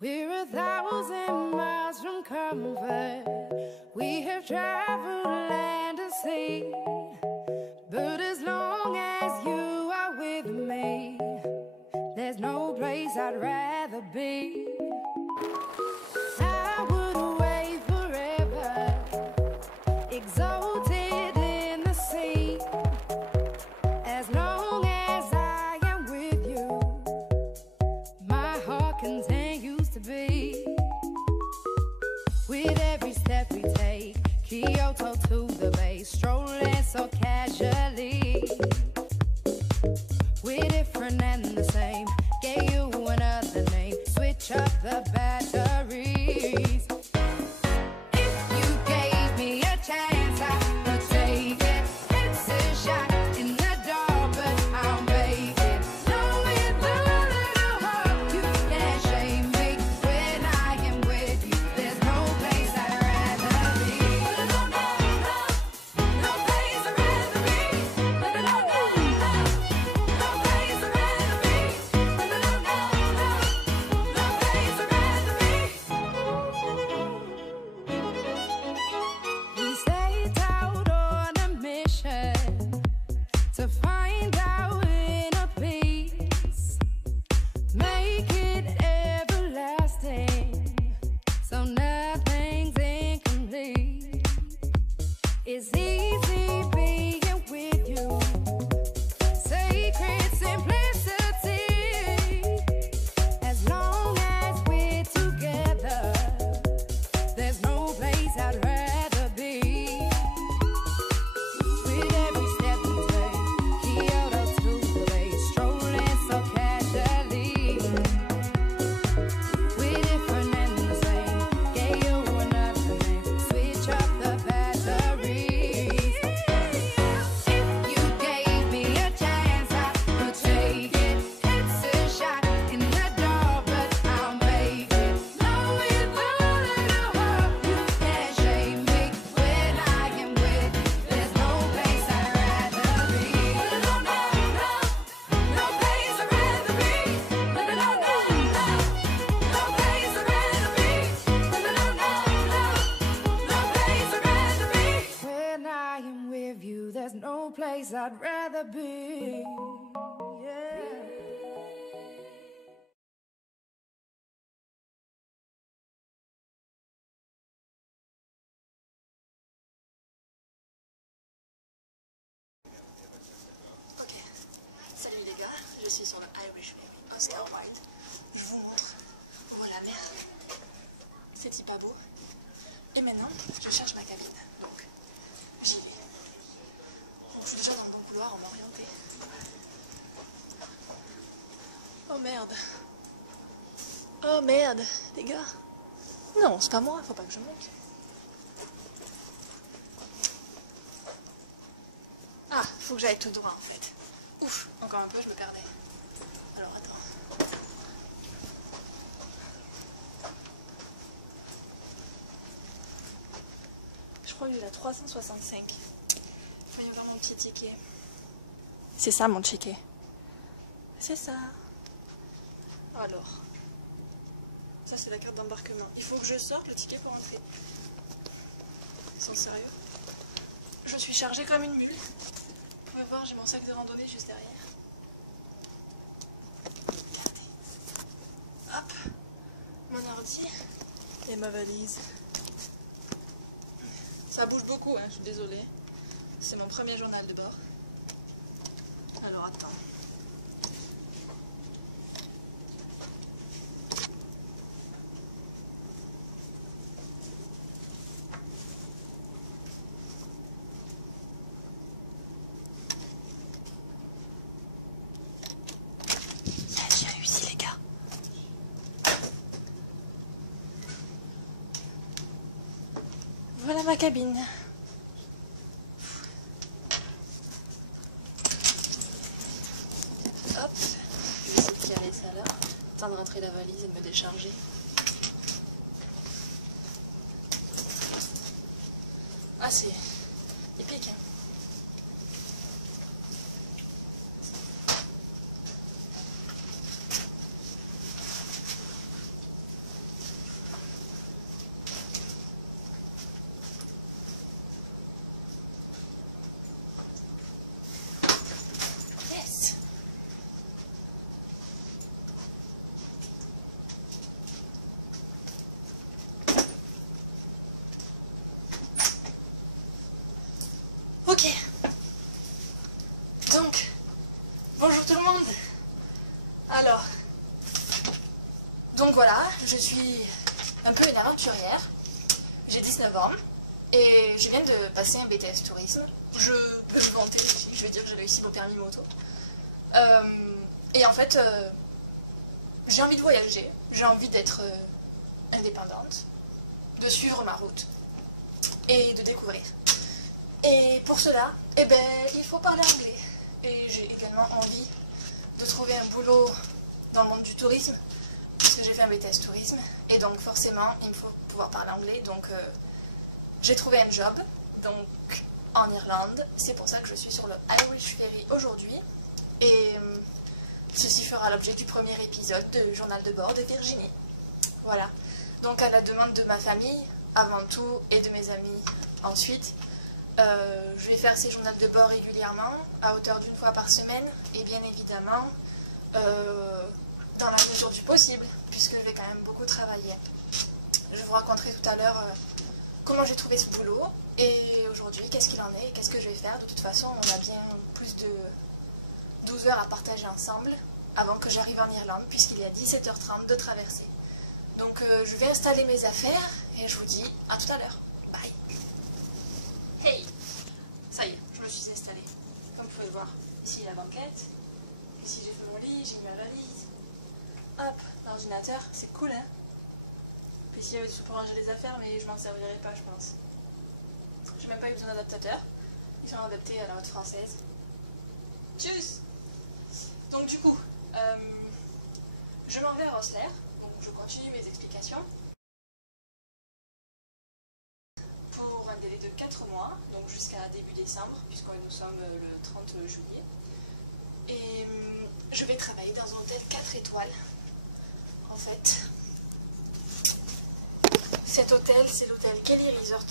We're 1,000 miles from comfort. We have traveled land and sea. But as long as you are with me, there's no place I'd rather be. I would wait forever, exalted in the sea. As long as I am with you, my heart continues to beat. With every step we take, Kyoto to the bay, strolling so casually. We're different and the same, gave you another name, switch up the batteries. If you gave me a chance, I would take it. It's a shot in the dark, but I'll make it. Knowing the little heart, you can't shame me. When I am with you, there's no place I'd rather be. No, no, no, no place I'd rather be. No, no, no, no, no place I'd rather be. No, no, no, no, no place I'd rather be. We set out on a mission to find our inner peace, make it everlasting, so nothing's incomplete. It's easy being with you, sacred simplicity. As long as we're together, there's no place I'd rather be. With every step we take, Kyoto to the bay, strolling so casually. We're different and the same, gave you another name, switch up the batteries. If you gave me a chance, I would take it. It's a shot in the dark, but I'll make it. Knowing the little heart, you can't shame me. When I am with you, there's no place I'd rather be. No, no, no, no place I'd rather be. No, no, no, no, no place I'd rather be. No, no, no, no, no place I'd rather be. When I am with you, there's no place I'd rather be. Yeah. Ok, salut les gars, je suis sur le Irish Ferry Oscar Wilde. Je vous montre où est la mer. C'est-il pas beau? Et maintenant, je cherche ma cabine, donc j'y vais. Bon, je suis déjà dans le bon couloir, on m'a orienté. Oh merde. Oh merde, les gars. Non, c'est pas moi, faut pas que je monte. Ah, faut que j'aille tout droit en fait. Ouf, encore un peu, je me perdais. Alors attends. Je crois qu'il est à 365. Voyons voir mon petit ticket. C'est ça mon ticket. C'est ça. Alors. Ça c'est la carte d'embarquement. Il faut que je sorte le ticket pour entrer. Ils sont sérieux? Je suis chargée comme une mule. Vous pouvez voir, j'ai mon sac de randonnée juste derrière. Regardez. Hop. Mon ordi. Et ma valise. Ça bouge beaucoup, hein, je suis désolée. C'est mon premier journal de bord. Alors attends. J'ai réussi les gars. Voilà ma cabine. Hop, je vais essayer de caler ça là. Temps de rentrer la valise et de me décharger. Ah c'est épique hein. Donc voilà, je suis un peu une aventurière. J'ai 19 ans et je viens de passer un BTS tourisme. Je peux me vanter, je veux dire que j'ai réussi mon permis moto. Et en fait, j'ai envie de voyager, j'ai envie d'être indépendante, de suivre ma route et de découvrir. Et pour cela, eh ben, il faut parler anglais. Et j'ai également envie de trouver un boulot dans le monde du tourisme, parce que j'ai fait un BTS tourisme, et donc forcément, il me faut pouvoir parler anglais. Donc j'ai trouvé un job donc, en Irlande. C'est pour ça que je suis sur le Irish Ferry aujourd'hui. Et ceci fera l'objet du premier épisode de Journal de bord de Virginie. Voilà. Donc à la demande de ma famille, avant tout, et de mes amis ensuite, je vais faire ces journaux de bord régulièrement, à hauteur d'une fois par semaine, et bien évidemment, dans la mesure du possible, puisque je vais quand même beaucoup travailler. Je vous raconterai tout à l'heure comment j'ai trouvé ce boulot, et aujourd'hui, qu'est-ce qu'il en est, et qu'est-ce que je vais faire. De toute façon, on a bien plus de 12 heures à partager ensemble, avant que j'arrive en Irlande, puisqu'il y a 17h30 de traversée. Donc je vais installer mes affaires, et je vous dis à tout à l'heure. Bye. Hey! Ça y est, je me suis installée. Comme vous pouvez le voir, ici la banquette. Ici j'ai fait mon lit, j'ai mis ma valise. Hop, l'ordinateur, c'est cool hein. Puis ici il y avait des trucs pour ranger les affaires, mais je m'en servirai pas je pense. J'ai même pas eu besoin d'adaptateur. Ils sont adaptés à la mode française. Tchuss! Donc du coup, je m'en vais à Rosslare. Donc je continue mes explications. Pour un délai de 4 mois, donc jusqu'à début décembre, puisque nous sommes le 30 juillet. Et je vais travailler dans un hôtel 4 étoiles. En fait, cet hôtel, c'est l'hôtel Kelly Resort.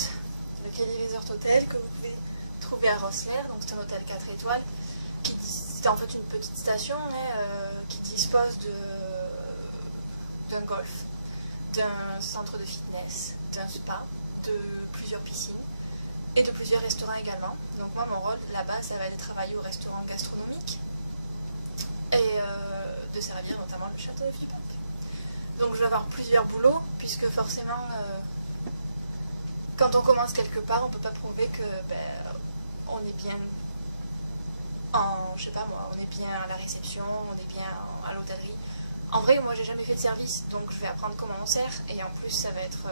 Le Kelly Resort Hotel que vous pouvez trouver à Rosslare. Donc c'est un hôtel 4 étoiles. C'est en fait une petite station qui dispose d'un golf, d'un centre de fitness, d'un spa, de plusieurs piscines et de plusieurs restaurants également. Donc moi mon rôle là-bas ça va être de travailler au restaurant gastronomique et de servir notamment le château de Vieux-Parc. Donc je vais avoir plusieurs boulots puisque forcément quand on commence quelque part on peut pas prouver que on est bien je sais pas moi, on est bien à la réception, on est bien à l'hôtellerie. En vrai moi j'ai jamais fait de service donc je vais apprendre comment on sert et en plus ça va être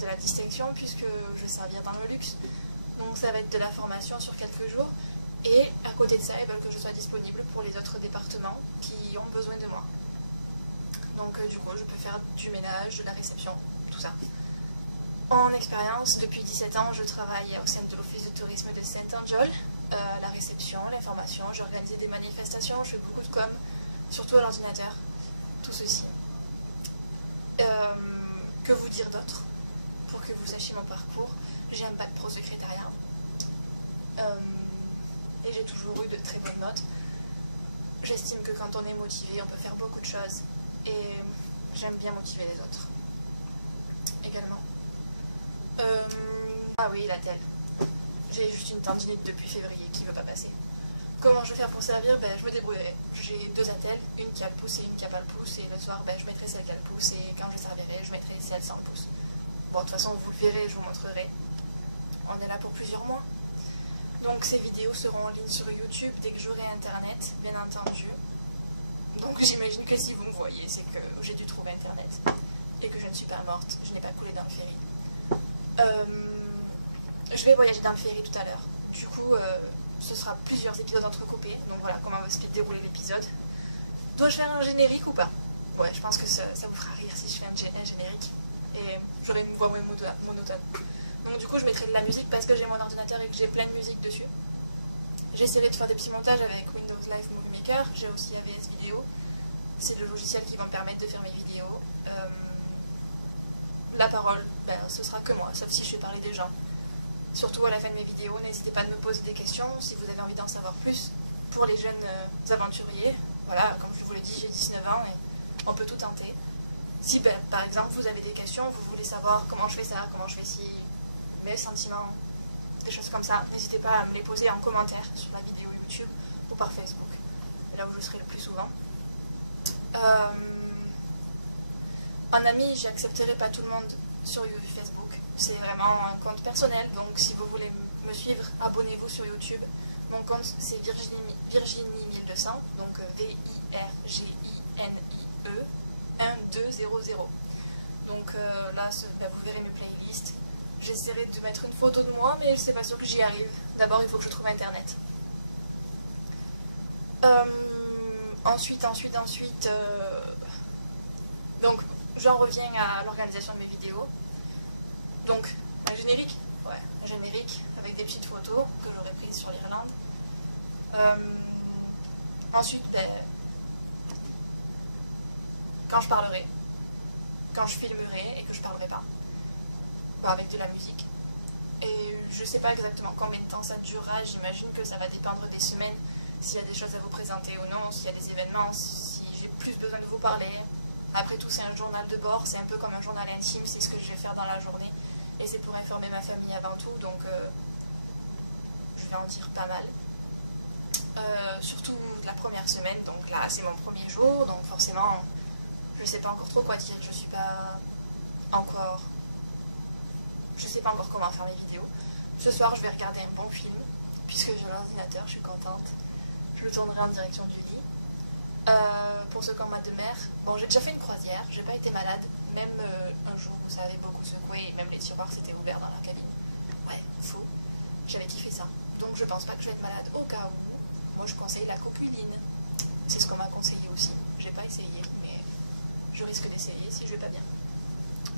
de la distinction puisque je vais servir dans le luxe. Donc ça va être de la formation sur quelques jours et à côté de ça ils veulent que je sois disponible pour les autres départements qui ont besoin de moi. Donc du coup je peux faire du ménage, de la réception, tout ça. En expérience, depuis 17 ans je travaille au sein de l'office de tourisme de Saint-Angel, la réception, l'information, j'ai organisé des manifestations, je fais beaucoup de com, surtout à l'ordinateur, tout ceci. Que vous dire d'autre? Pour que vous sachiez mon parcours, j'ai un bac pro secrétariat et j'ai toujours eu de très bonnes notes. J'estime que quand on est motivé, on peut faire beaucoup de choses et j'aime bien motiver les autres également. Ah oui, la telle. J'ai juste une tendinite depuis février qui ne veut pas passer. Comment je vais faire pour servir? Je me débrouillerai. J'ai 2 attelles, une qui a le pouce et une qui n'a pas le pouce. Et le soir, je mettrai celle qui a le pouce. Et quand je servirai, je mettrai celle sans le pouce. Bon, de toute façon, vous le verrez, je vous montrerai. On est là pour plusieurs mois. Donc, ces vidéos seront en ligne sur YouTube dès que j'aurai Internet, bien entendu. Donc, j'imagine que si vous me voyez, c'est que j'ai dû trouver Internet. Et que je ne suis pas morte, je n'ai pas coulé dans le ferry. Je vais voyager dans le ferry tout à l'heure. Du coup, ce sera plusieurs épisodes entrecoupés. Donc voilà comment va se dérouler l'épisode. Dois-je faire un générique ou pas? Ouais, je pense que ça vous fera rire si je fais un générique. Et j'aurai une voix moins monotone. Donc du coup, je mettrai de la musique parce que j'ai mon ordinateur et que j'ai plein de musique dessus. J'essaierai de faire des petits montages avec Windows Live Movie Maker. J'ai aussi AVS Vidéo. C'est le logiciel qui va me permettre de faire mes vidéos. La parole, ce sera que moi, sauf si je vais parler des gens. Surtout à la fin de mes vidéos, n'hésitez pas à me poser des questions si vous avez envie d'en savoir plus. Pour les jeunes aventuriers, voilà, comme je vous l'ai dit, j'ai 19 ans et on peut tout tenter. Si par exemple vous avez des questions, vous voulez savoir comment je fais ça, comment je fais ci, mes sentiments, des choses comme ça, n'hésitez pas à me les poser en commentaire sur la vidéo YouTube ou par Facebook, là où je serai le plus souvent. En ami, j'accepterai pas tout le monde sur Facebook. C'est vraiment un compte personnel, donc si vous voulez me suivre, abonnez-vous sur YouTube. Mon compte c'est Virginie1200, donc VIRGINIE 1200. Donc là, vous verrez mes playlists. J'essaierai de mettre une photo de moi, mais c'est pas sûr que j'y arrive. D'abord, il faut que je trouve Internet. Ensuite, donc j'en reviens à l'organisation de mes vidéos. Donc, un générique, ouais, un générique avec des petites photos que j'aurais prises sur l'Irlande. Ensuite, quand je parlerai, quand je filmerai et que je parlerai pas, avec de la musique. Et je sais pas exactement combien de temps ça durera, j'imagine que ça va dépendre des semaines, s'il y a des choses à vous présenter ou non, s'il y a des événements, si j'ai plus besoin de vous parler. Après tout, c'est un journal de bord, c'est un peu comme un journal intime, c'est ce que je vais faire dans la journée. Et c'est pour informer ma famille avant tout, donc je vais en dire pas mal. Surtout la première semaine, donc là c'est mon premier jour, donc forcément je sais pas encore trop quoi dire, je sais pas encore comment faire mes vidéos. Ce soir je vais regarder un bon film, puisque j'ai l'ordinateur, je suis contente. Je le tournerai en direction du lit. Pour ce combat de mer, bon, j'ai déjà fait une croisière, j'ai pas été malade, même un jour où ça avait beaucoup secoué et même les tiroirs s'étaient ouverts dans la cabine. Ouais, fou, j'avais kiffé ça. Donc je pense pas que je vais être malade au cas où. Moi je conseille la coqueline, c'est ce qu'on m'a conseillé aussi. J'ai pas essayé, mais je risque d'essayer si je vais pas bien.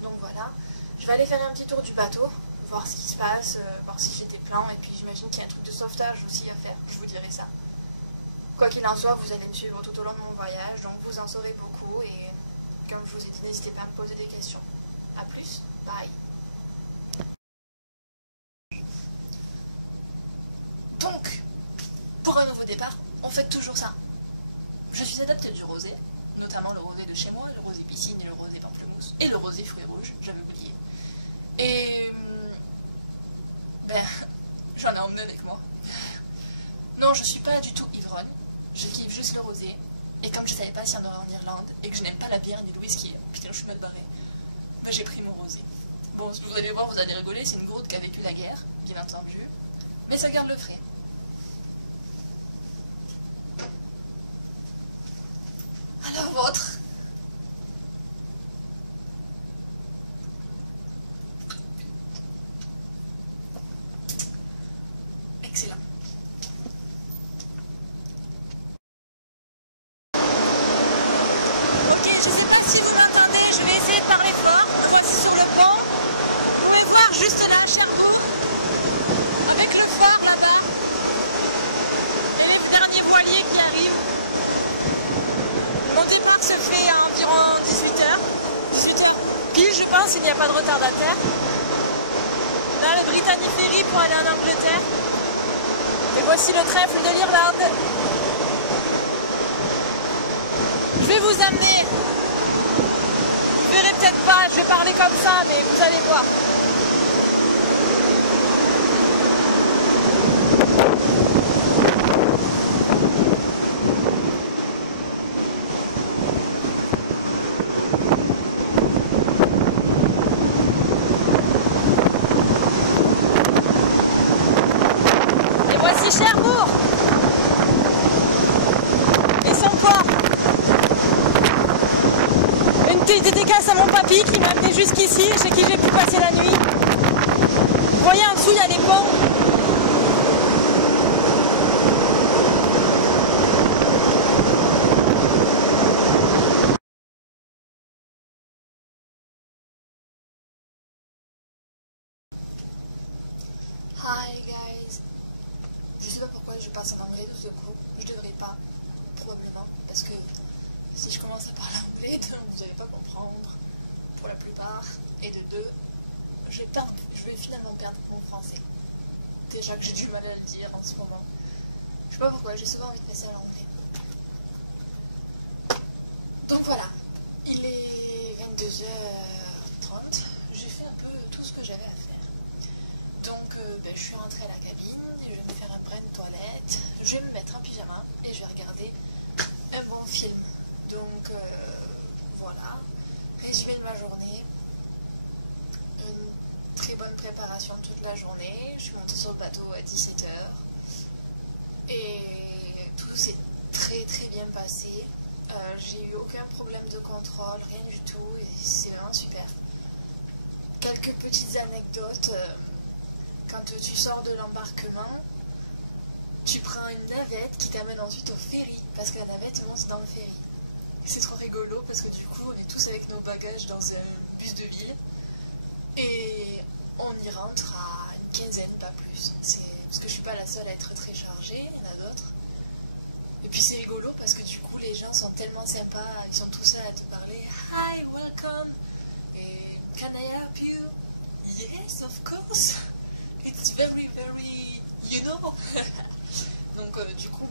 Donc voilà, je vais aller faire un petit tour du bateau, voir ce qui se passe, voir si j'ai des plans, et puis j'imagine qu'il y a un truc de sauvetage aussi à faire, je vous dirai ça. Quoi qu'il en soit, vous allez me suivre tout au long de mon voyage, donc vous en saurez beaucoup, et comme je vous ai dit, n'hésitez pas à me poser des questions. A plus, bye. Donc, pour un nouveau départ, on fait toujours ça. Je suis adepte du rosé, notamment le rosé de chez moi, le rosé piscine et le rosé pamplemousse, et le rosé fruits rouges, j'avais oublié. Et j'en ai emmené avec moi. Non, je suis pas du tout ivrogne, je kiffe juste le rosé, et comme je savais pas s'il y en aurait en Irlande, et que je n'aime pas la bière ni le whisky, putain je suis mal barrée, j'ai pris mon rosé. Bon, vous allez voir, vous allez rigoler, c'est une gourde qui a vécu la guerre, bien entendu, mais ça garde le frais. Alors votre. Excellent. Ok, je sais pas si vous m'entendez, je vais essayer de parler fort. Me voici sur le pont. Vous pouvez voir juste là, Cherbourg, avec le phare là-bas. Et les derniers voiliers qui arrivent. Mon départ se fait à environ 18h pile, je pense, il n'y a pas de retardataire. Là, le Brittany Ferry pour aller en Angleterre. Et voici le trèfle de l'Irlande. Je vais vous amener. Vous verrez peut-être pas, je vais parler comme ça, mais vous allez voir. Cherbourg et son port. Une petite dédicace à mon papy qui m'a amené jusqu'ici et chez qui j'ai pu passer la nuit. Vous voyez en dessous il y a les ponts. Hi guys. Je sais pas pourquoi je passe en anglais tout ce coup, je devrais pas, probablement, parce que si je commence à parler anglais, vous n'allez pas comprendre, pour la plupart, et de deux, je vais finalement perdre mon français. Déjà que j'ai du mal à le dire en ce moment. Je sais pas pourquoi, j'ai souvent envie de passer à l'anglais. Donc voilà, il est 22h30, j'ai fait un peu tout ce que j'avais à faire. Donc je suis rentrée à la cabine, je vais me faire un brin de toilette, je vais me mettre en pyjama et je vais regarder un bon film. Donc voilà, résumé de ma préparation toute la journée. Je suis montée sur le bateau à 17 h. Et tout s'est très très bien passé. J'ai eu aucun problème de contrôle, rien du tout, et c'est vraiment super. Quelques petites anecdotes. Quand tu sors de l'embarquement, tu prends une navette qui t'amène ensuite au ferry, parce que la navette monte dans le ferry. C'est trop rigolo parce que du coup on est tous avec nos bagages dans un bus de ville et on y rentre à une quinzaine, pas plus. Parce que je suis pas la seule à être très chargée, il y en a d'autres. Et puis c'est rigolo parce que du coup les gens sont tellement sympas, ils sont tous là à te parler. Hi, welcome. Et can I help you? Yes, of course. It's very, very, you know. Donc du coup,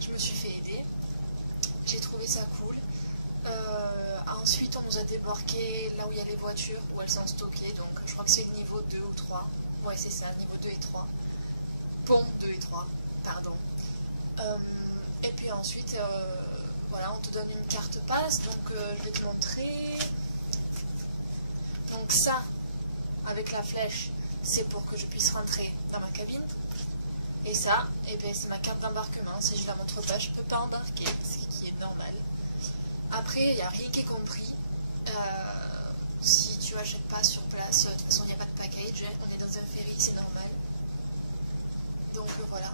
je me suis fait aider. J'ai trouvé ça cool. Ensuite, on nous a débarqué là où il y a les voitures, où elles sont stockées. Donc je crois que c'est le niveau 2 ou 3. Ouais, c'est ça, niveau 2 et 3. Pont 2 et 3, pardon. Et puis ensuite, voilà, on te donne une carte passe. Donc je vais te montrer. Donc ça, avec la flèche, c'est pour que je puisse rentrer dans ma cabine. Et ça, c'est ma carte d'embarquement. Si je la montre pas, je peux pas embarquer, ce qui est normal. Après, il n'y a rien qui est compris. Si tu achètes pas sur place, de toute façon, il n'y a pas de package. On est dans un ferry, c'est normal. Donc voilà.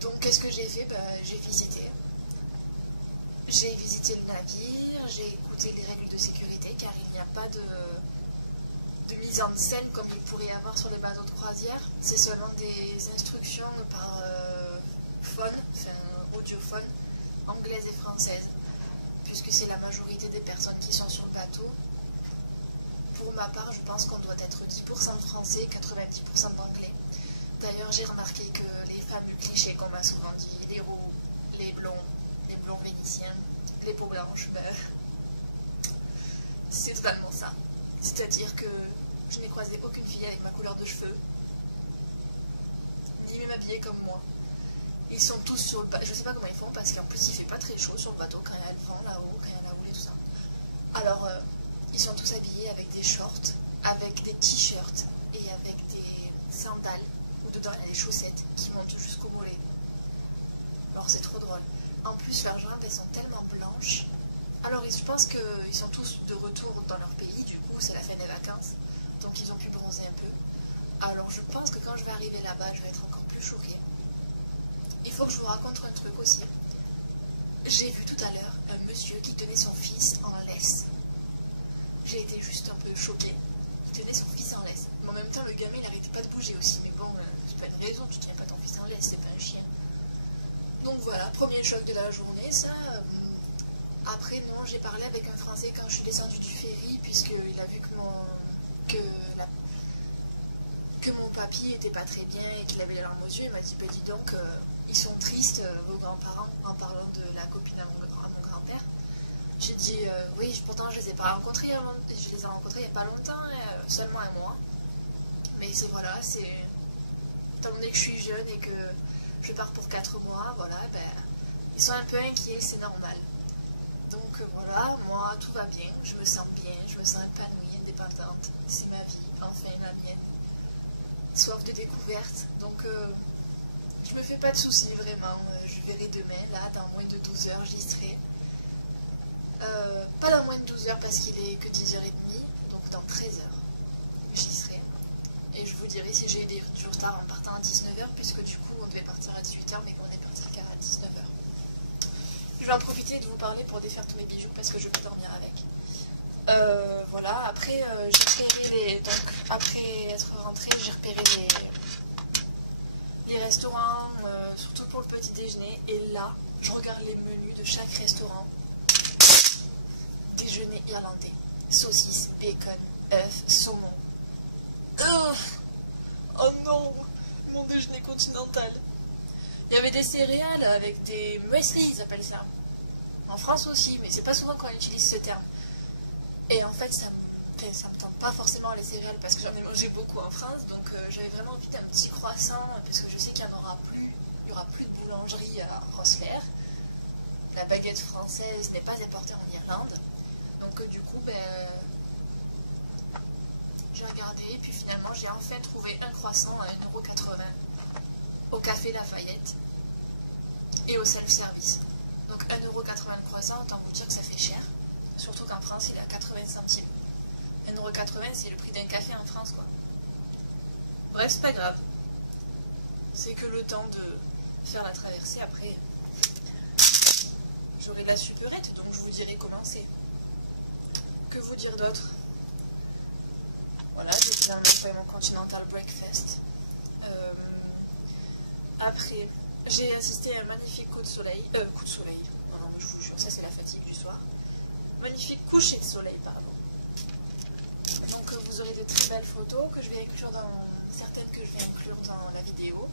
Donc qu'est-ce que j'ai fait? J'ai visité. J'ai visité le navire, j'ai écouté les règles de sécurité, car il n'y a pas de mise en scène comme il pourrait y avoir sur les bateaux de croisière. C'est seulement des instructions par phone, enfin audiophone, anglaise et française, puisque c'est la majorité des personnes qui sont sur le bateau. Pour ma part, je pense qu'on doit être 10% de français, 90% d'anglais. D'ailleurs, j'ai remarqué que les fameux clichés qu'on m'a souvent dit, les roux, les blonds vénitiens, les peaux blanches, c'est totalement ça. C'est-à-dire que je n'ai croisé aucune fille avec ma couleur de cheveux, ni même habillée comme moi. Ils sont tous sur le bateau. Je sais pas comment ils font parce qu'en plus il fait pas très chaud sur le bateau quand il y a le vent là-haut, quand il y a la houle et tout ça. Alors ils sont tous habillés avec des shorts, avec des t-shirts et avec des sandales où dedans il y a des chaussettes qui montent jusqu'au mollet. Alors c'est trop drôle. En plus leurs jambes elles sont tellement blanches. Alors je pense qu'ils sont tous de retour dans leur pays, du coup c'est la fin des vacances, donc ils ont pu bronzer un peu. Alors je pense que quand je vais arriver là-bas, je vais être encore plus choquée. Il faut que je vous raconte un truc aussi. J'ai vu tout à l'heure un monsieur qui tenait son fils en laisse. J'ai été juste un peu choquée. Il tenait son fils en laisse. Mais en même temps, le gamin, il n'arrêtait pas de bouger aussi. Mais bon, c'est pas une raison, tu ne tiens pas ton fils en laisse, c'est pas un chien. Donc voilà, premier choc de la journée, ça. Après, non, j'ai parlé avec un Français quand je suis descendue du ferry, puisqu'il a vu que mon papy était pas très bien et qu'il avait les larmes aux yeux. Il m'a dit, dis donc, ils sont tristes, vos grands-parents, en parlant de la copine à mon grand-père. J'ai dit, oui, pourtant je les ai pas rencontrés avant, je les ai rencontrés il n'y a pas longtemps, seulement un mois. Mais c'est voilà, étant donné que je suis jeune et que je pars pour 4 mois, voilà, ils sont un peu inquiets, c'est normal. Donc voilà, moi tout va bien, je me sens bien, je me sens épanouie, indépendante, c'est ma vie, enfin la mienne. Soif de découverte, donc je me fais pas de soucis vraiment, je verrai demain, là, dans moins de 12 heures, j'y serai. Pas dans moins de 12 heures parce qu'il est que 10h30, donc dans 13 heures, j'y serai. Et je vous dirai si j'ai eu du retard en partant à 19h, puisque du coup on devait partir à 18h, mais qu'on est parti qu'à 19h. Je vais en profiter de vous parler pour défaire tous mes bijoux parce que je vais dormir avec. Voilà, après j'ai repéré donc après être rentrée, j'ai repéré les restaurants, surtout pour le petit déjeuner. Et là, je regarde les menus de chaque restaurant. Déjeuner irlandais, saucisses, bacon, œufs, saumon. Oh non, mon déjeuner continental. Il y avait des céréales avec des muesli, ils appellent ça. En France aussi, mais c'est pas souvent qu'on utilise ce terme. Et en fait, ça me tente pas forcément les céréales parce que j'en ai mangé beaucoup en France. Donc j'avais vraiment envie d'un petit croissant parce que je sais qu'il n'y aura plus de boulangerie à Rosslare. La baguette française n'est pas importée en Irlande. Donc du coup, j'ai regardé raté. Et puis finalement, j'ai enfin trouvé un croissant à 1,80 € au café Lafayette et au self-service. Donc 1,80 € le croissant, autant vous dire que ça fait cher. Surtout qu'en France, il est à 80 centimes. 1,80 € c'est le prix d'un café en France, quoi. Bref, c'est pas grave. C'est que le temps de faire la traversée. Après, j'aurai de la supérette, donc je vous dirai comment c'est. Que vous dire d'autre? Voilà, j'ai finalement fait mon Continental Breakfast. Après, j'ai assisté à un magnifique coup de soleil. Non, non, je vous jure, ça c'est la fatigue du soir. Magnifique coucher de soleil, pardon. Donc vous aurez de très belles photos que je vais inclure dans certaines que je vais inclure dans la vidéo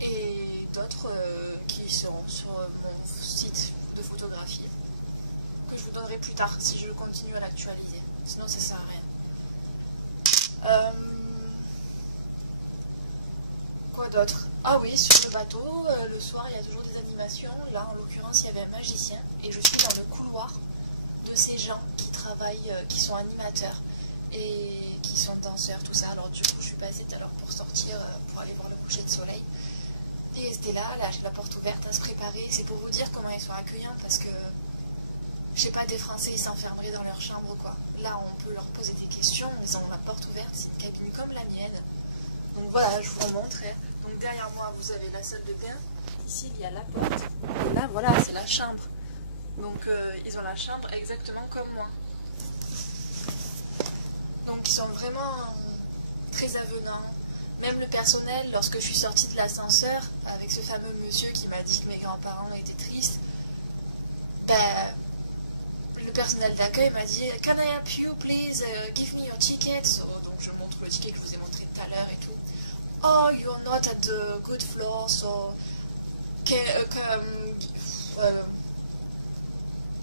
et d'autres qui seront sur mon site de photographie que je vous donnerai plus tard si je continue à l'actualiser. Sinon ça sert à rien. Quoi d'autre? Ah oui, sur le bateau, le soir il y a toujours des animations. Là en l'occurrence il y avait un magicien et je suis dans le couloir de ces gens qui travaillent, qui sont animateurs et qui sont danseurs, tout ça. Alors du coup je suis passée tout à l'heure pour sortir, pour aller voir le coucher de soleil. Et ils étaient là, j'ai la porte ouverte à se préparer. C'est pour vous dire comment ils sont accueillants parce que, je sais pas, des Français ils s'enfermeraient dans leur chambre quoi. Là on peut leur poser des questions, ils ont la porte ouverte, c'est une cabine comme la mienne. Donc voilà, je vous remontre. Donc derrière moi vous avez la salle de bain, ici il y a la porte. Et là voilà, c'est la chambre. Donc ils ont la chambre exactement comme moi. Donc ils sont vraiment très avenants. Même le personnel, lorsque je suis sortie de l'ascenseur, avec ce fameux monsieur qui m'a dit que mes grands-parents étaient tristes, le personnel d'accueil m'a dit « Can I help you, please? Give me your ticket. » Donc je montre le ticket que je vous ai montré tout à l'heure et tout. « Oh, you're not at the good floor, so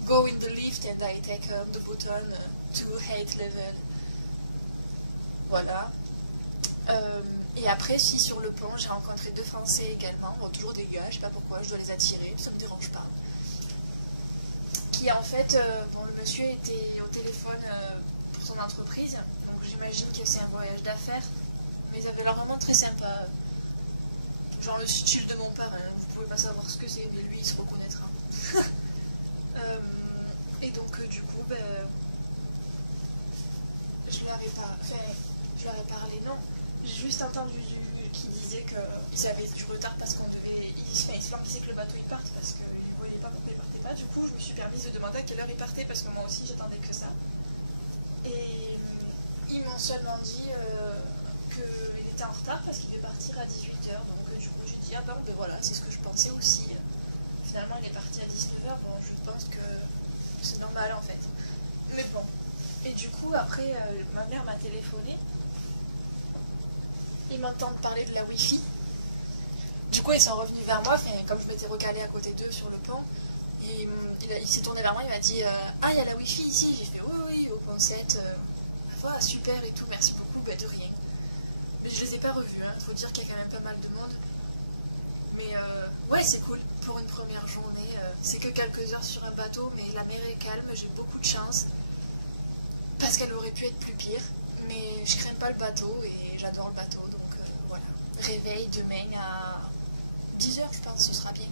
go in the lift and I take the button to 8 level. » Voilà. Et après, si sur le pont, j'ai rencontré 2 Français également, bon, toujours des gars, je sais pas pourquoi, je dois les attirer, ça me dérange pas. Qui en fait, bon, le monsieur était au téléphone pour son entreprise, donc j'imagine que c'est un voyage d'affaires, mais ils avaient l'air vraiment très sympa. Genre le style de mon parrain, vous pouvez pas savoir ce que c'est, mais lui il se reconnaîtra. Et donc du coup, je leur ai parlé, non. J'ai juste entendu qui disait qu'ils avaient du retard parce qu'on devait... Ils se lançaient que le bateau il parte parce qu'ils ne voyaient pas pourquoi il partait pas. Du coup, je me suis permise de demander à quelle heure il partait parce que moi aussi j'attendais que ça. Et ils m'ont seulement dit qu'il était en retard parce qu'il devait partir à 18h. Donc du coup, j'ai dit, ah ben voilà, c'est ce que je pensais aussi. Finalement, il est parti à 19h. Bon, je pense que c'est normal en fait. Mais bon. Et du coup, après, ma mère m'a téléphoné. Ils m'entendent parler de la Wi-Fi. Du coup, ils sont revenus vers moi, comme je m'étais recalée à côté d'eux sur le pont. Il s'est tourné vers moi, il m'a dit ah, il y a la Wi-Fi ici. J'ai fait oui, au pont 7. Voilà, super et tout, merci beaucoup, de rien. Mais je les ai pas revus, il faut dire qu'il y a quand même pas mal de monde. Mais ouais, c'est cool pour une première journée. C'est que quelques heures sur un bateau, mais la mer est calme, j'ai beaucoup de chance. Parce qu'elle aurait pu être plus pire. Mais je crains pas le bateau et j'adore le bateau, donc voilà. Réveil demain à 10h, je pense, ce sera bien.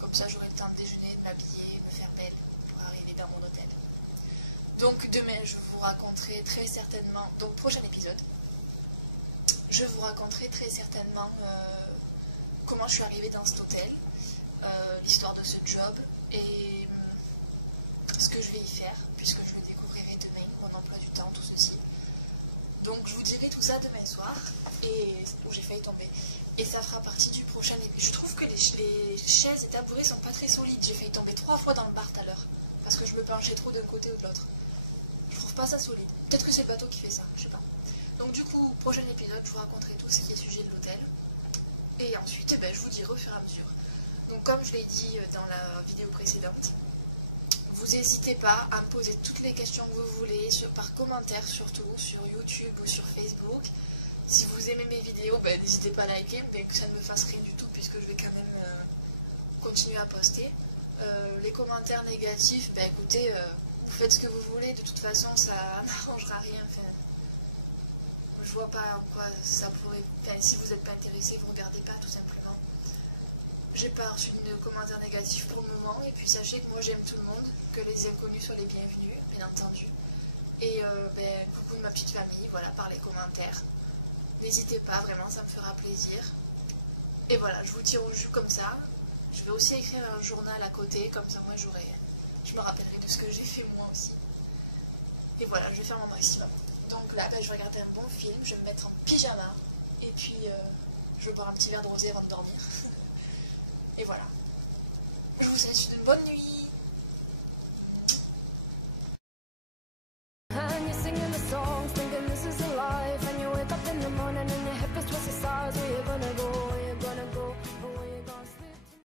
Comme ça, j'aurai le temps de déjeuner, de m'habiller, me faire belle pour arriver dans mon hôtel. Donc demain, je vous raconterai très certainement, donc prochain épisode, je vous raconterai très certainement comment je suis arrivée dans cet hôtel, l'histoire de ce job et ce que je vais y faire, puisque je le découvrirai demain, mon emploi du temps, tout ceci. Donc je vous dirai tout ça demain soir, où j'ai failli tomber. Et ça fera partie du prochain épisode. Je trouve que les chaises et tabourets sont pas très solides. J'ai failli tomber 3 fois dans le bar tout à l'heure. Parce que je me penchais trop d'un côté ou de l'autre. Je trouve pas ça solide. Peut-être que c'est le bateau qui fait ça, je sais pas. Donc du coup, prochain épisode, je vous raconterai tout ce qui est sujet de l'hôtel. Et ensuite, je vous dirai au fur et à mesure. Donc comme je l'ai dit dans la vidéo précédente, vous n'hésitez pas à me poser toutes les questions que vous voulez, par commentaire surtout, sur YouTube ou sur Facebook. Si vous aimez mes vidéos, n'hésitez pas à liker, mais que ça ne me fasse rien du tout puisque je vais quand même continuer à poster. Les commentaires négatifs, écoutez, vous faites ce que vous voulez, de toute façon ça n'arrangera rien. je vois pas en quoi ça pourrait... Enfin, si vous n'êtes pas intéressé, vous regardez pas tout simplement. J'ai pas reçu de commentaires négatifs pour le moment, et puis sachez que moi j'aime tout le monde, que les inconnus soient les bienvenus, bien entendu. Et coucou de ma petite famille, voilà, par les commentaires. N'hésitez pas, vraiment, ça me fera plaisir. Et voilà, je vous tire au jus comme ça. Je vais aussi écrire un journal à côté, comme ça moi je me rappellerai de ce que j'ai fait moi aussi. Et voilà, je vais faire mon maximum. Donc là, je vais regarder un bon film, je vais me mettre en pyjama, et puis je vais boire un petit verre de rosé avant de dormir. Et voilà. Je vous souhaite une bonne nuit.